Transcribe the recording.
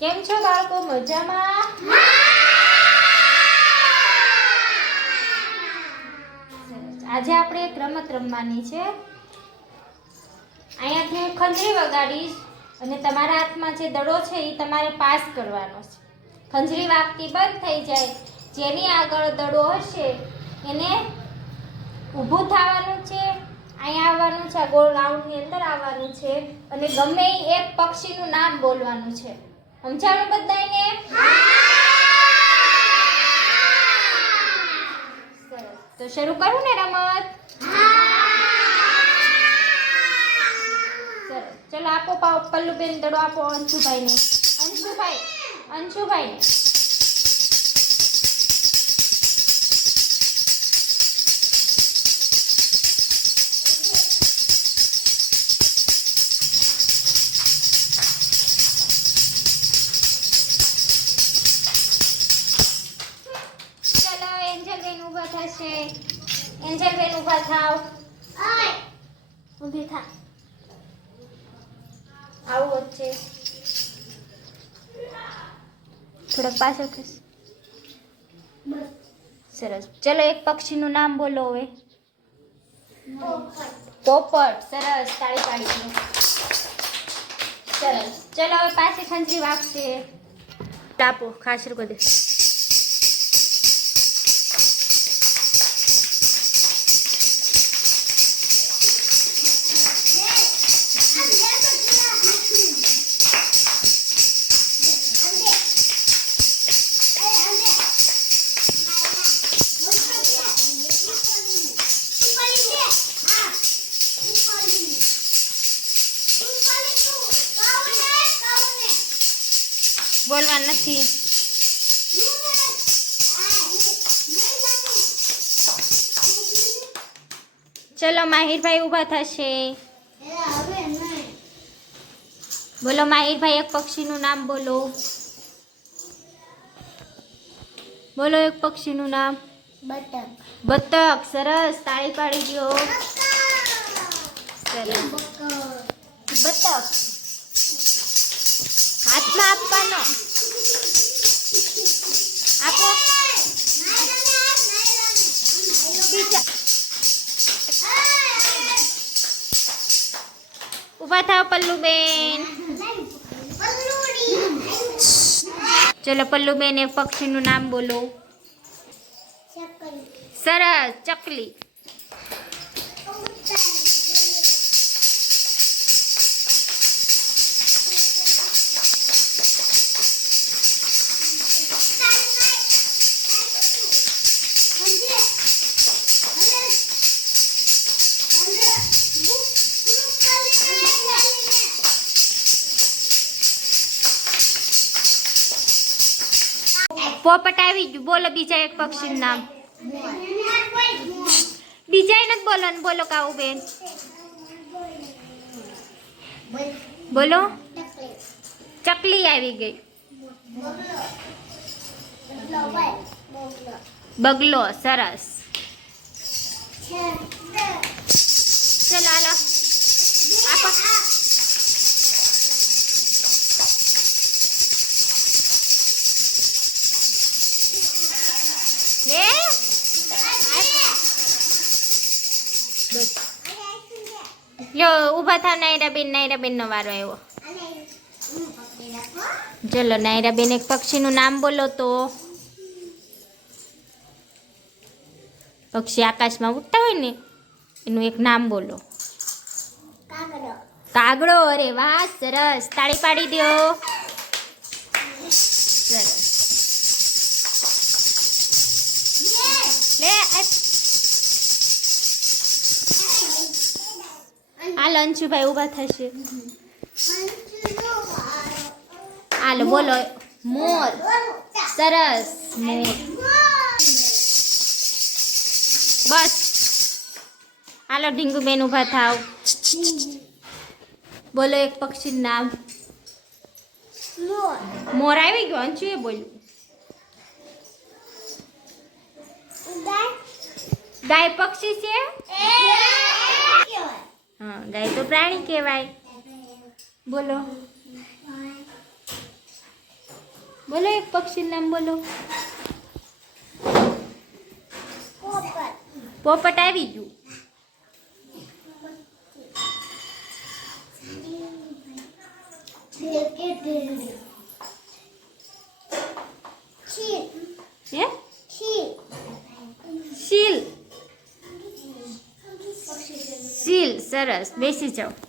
કેમ છો બાળકો? મજામાં? આજે આપણે એક રમત રમવાની છે. અહીંયાથી હું ખંજરી વગાડીશ અને તમારા હાથમાં જે દડો છે એ તમારે પાસ કરવાનો છે. ખંજરી વાગતી બંધ થઈ જાય. જેની આગળ દડો હશે, એને ઊભું થવાનું છે. અહીંયા આવવાનું છે, આ ગોળ રાઉન્ડની અંદર આવવાનું છે. અને ગમે એ એક પક્ષીનું નામ બોલવાનું છે. સમજાણું બધાને સરસ. તો શરૂ કરું ને, રમત? સરસ. ચલો આપો પાવ, પલ્લુબેન દડો આપો અંશુભાઈને. અંશુભાઈ, અંશુભાઈને. એન્જલબેન ઊભા થશે એન્જલબેન ઊભા થાવ. ઊભી થા. આવું વચ્ચે. થોડોક પાછળ ખસ સરસ. ચલો એક પક્ષીનું નામ બોલો હવે. પોપટ. સરસ. તાળી પાડી સરસ. ચલો હવે પાછી ખંજરી વાગશે. ટાપો ખાસ કરી દે બોલવાનું નથી. ચલો માહિરભાઈ ઊભા થશે. બોલો માહિરભાઈ એક પક્ષીનું નામ બોલો. બોલો એક પક્ષીનું નામ. બતક સરસ તાળી પાડી દો સરસ બતક. હાથમાં આપવાનો. આપો. બીજા. ઊભા થાવ પલ્લુબેન. ચલો પલ્લુબેન એ પક્ષીનું નામ બોલો. સરસ ચકલી. પોપટ આવી ગયું. બોલો બીજા એક પક્ષીનું નામ. બીજા નથી બોલો ને બોલો કાવું બેન. બોલો. ચકલી આવી ગઈ. બગલો સરસ. ચલો હાલો. બસ. ઊભા થાવ નાયરાબેન નાયરાબેન નો વારો આવ્યો. ચલો નાયરાબેન એક પક્ષીનું નામ બોલો તો. પક્ષી આકાશમાં ઉડતા હોય ને, એનું એક નામ બોલો. કાગડો. અરે વાહ, સરસ. તાળી પાડી દો સરસ. હાલ અંશુભાઈ ઊભા થશે. હાલો, બોલો. મોર. સરસ બસ. હાલો, ઢીંગુબેન ઊભા થાવ. બોલો એક પક્ષીનું નામ. મોર આવી ગયો, અંશુએ બોલ્યું. ગાય પક્ષી છે? હા, ગાય તો પ્રાણી કહેવાય. બોલો. બોલો એક પક્ષી નામ બોલો. પોપટ આવી ગયું. હે શીલ સરસ બેસી જાઓ